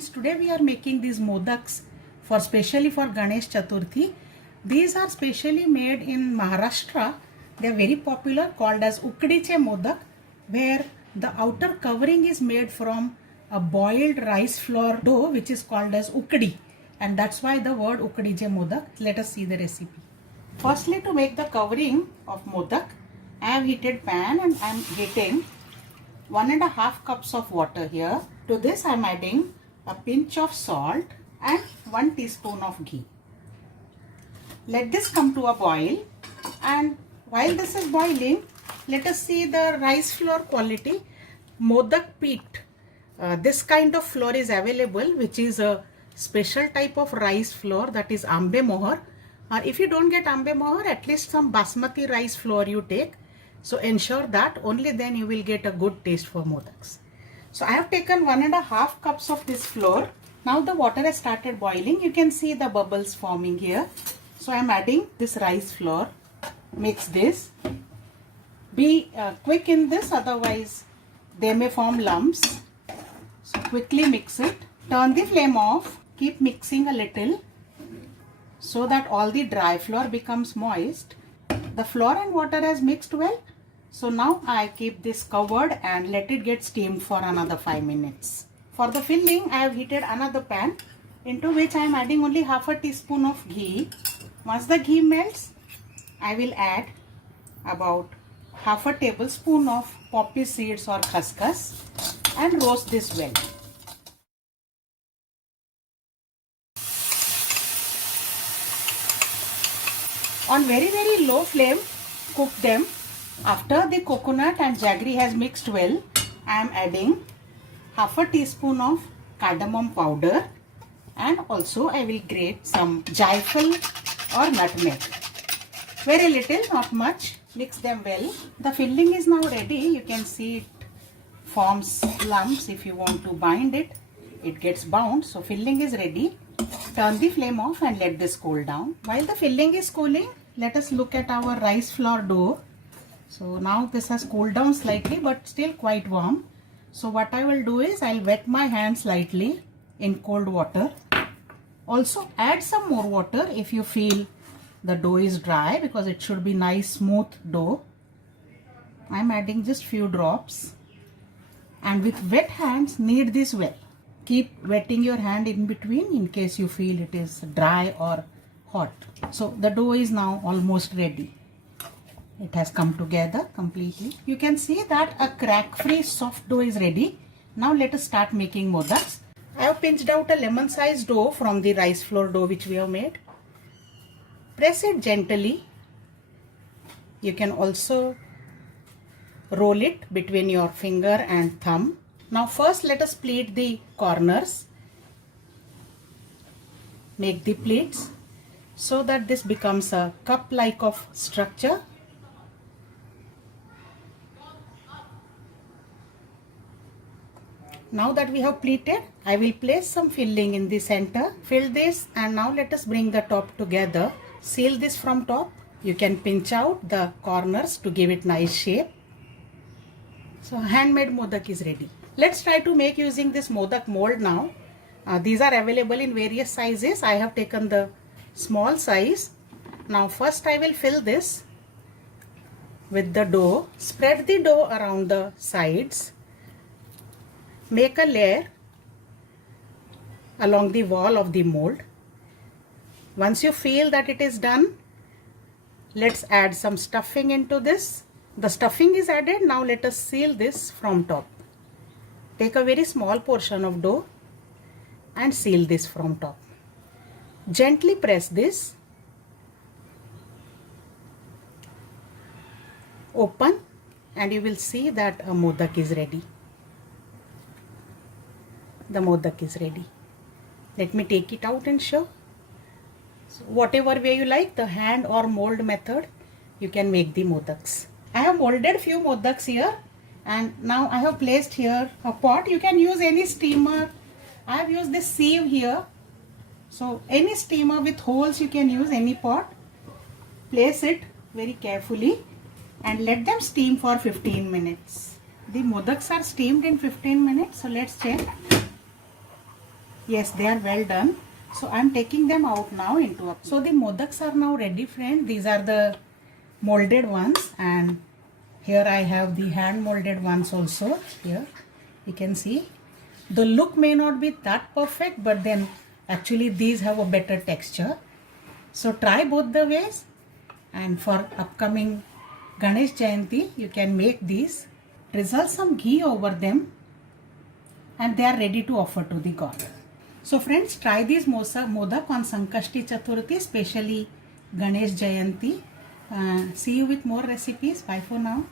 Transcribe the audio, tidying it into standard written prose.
friends, today we are making these modaks specially for Ganesh Chaturthi. These are specially made in Maharashtra. They are very popular, called as Ukdiche Modak, where the outer covering is made from a boiled rice flour dough which is called as ukdi, and that's why the word Ukdiche Modak. Let us see the recipe. Firstly, to make the covering of modak, I have heated pan and I am heating 1.5 cups of water here. To this I am adding a pinch of salt and 1 teaspoon of ghee. Let this come to a boil, and while this is boiling, let us see the rice flour quality. Modak peat. This kind of flour is available, which is a special type of rice flour, that is ambe mohar. Or if you don't get ambe mohar, at least some basmati rice flour you take. So ensure that only then you will get a good taste for modaks. So I have taken 1.5 cups of this flour. Now the water has started boiling. You can see the bubbles forming here. So I am adding this rice flour. Mix this. Be quick in this, otherwise they may form lumps. So quickly mix it. Turn the flame off. Keep mixing a little so that all the dry flour becomes moist. The flour and water has mixed well. So now I keep this covered and let it get steamed for another 5 minutes. For the filling, I have heated another pan into which I am adding only half a teaspoon of ghee. Once the ghee melts, I will add about half a tablespoon of poppy seeds or khaskhas and roast this well. On very low flame, cook them. After the coconut and jaggery has mixed well, I am adding half a teaspoon of cardamom powder, and also I will grate some jaifal or nutmeg. Very little, not much. Mix them well. The filling is now ready. You can see it forms lumps. If you want to bind it, it gets bound. So filling is ready. Turn the flame off and let this cool down. While the filling is cooling, let us look at our rice flour dough. So now this has cooled down slightly, but still quite warm. So what I will do is I will wet my hand slightly in cold water. Also add some more water if you feel the dough is dry, because it should be nice smooth dough. I am adding just few drops, and with wet hands knead this well. Keep wetting your hand in between in case you feel it is dry or hot. So the dough is now almost ready. It has come together completely. You can see that a crack-free soft dough is ready. Now let us start making modaks. I have pinched out a lemon-sized dough from the rice flour dough which we have made. Press it gently. You can also roll it between your finger and thumb. Now first let us pleat the corners. Make the pleats so that this becomes a cup-like of structure. Now that we have pleated, I will place some filling in the center. Fill this, and now let us bring the top together. Seal this from top. You can pinch out the corners to give it nice shape. So handmade modak is ready. Let's try to make using this modak mold now. These are available in various sizes. I have taken the small size. Now first I will fill this with the dough. Spread the dough around the sides. Make a layer along the wall of the mold. Once you feel that it is done, let's add some stuffing into this. The stuffing is added. Now let us seal this from top. Take a very small portion of dough and seal this from top. Gently press this. Open, and you will see that a modak is ready. The modak is ready. Let me take it out and show. So whatever way you like, the hand or mold method, you can make the modaks. I have molded few modaks here, and now I have placed here a pot. You can use any steamer. I have used this sieve here. So any steamer with holes you can use, any pot. Place it very carefully and let them steam for 15 minutes. The modaks are steamed in 15 minutes. So let's check. Yes, they are well done. So I'm taking them out now into a. So the modaks are now ready, friend. These are the molded ones, and here I have the hand molded ones also. Here you can see the look may not be that perfect, but then actually these have a better texture. So try both the ways, and for upcoming Ganesh Jayanti you can make these. Drizzle some ghee over them and they are ready to offer to the god. So friends, try these modak on Sankashti Chaturthi, especially Ganesh Jayanti. See you with more recipes. Bye for now.